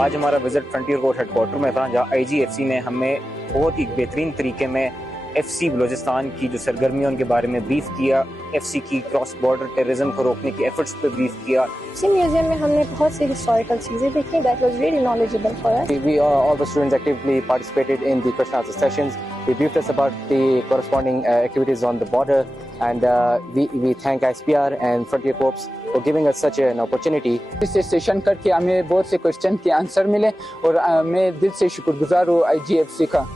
आज हमारा visit frontier core headquarter में था, जहाँ IGFC ने हमें बहुत ही बेहतरीन तरीके में FC बलूचिस्तान की जो सरगर्मियों के बारे में ब्रीफ किया, FC की क्रॉस बॉर्डर टेररिज्म को रोकने की एफर्ट्स पे ब्रीफ किया। इसी म्यूजियम में हमने बहुत सी हिस्टोरिकल चीजें देखी। That was really knowledgeable for us. We all the students actively participated in the question answer sessions. They briefed us about the corresponding activities on the border, and we thank ISPR and Frontier Corps for giving us such an opportunity. इस session करके हमें बहुत से question के answer मिले और मैं दिल से शुक्रगुजार हूँ IGFC का।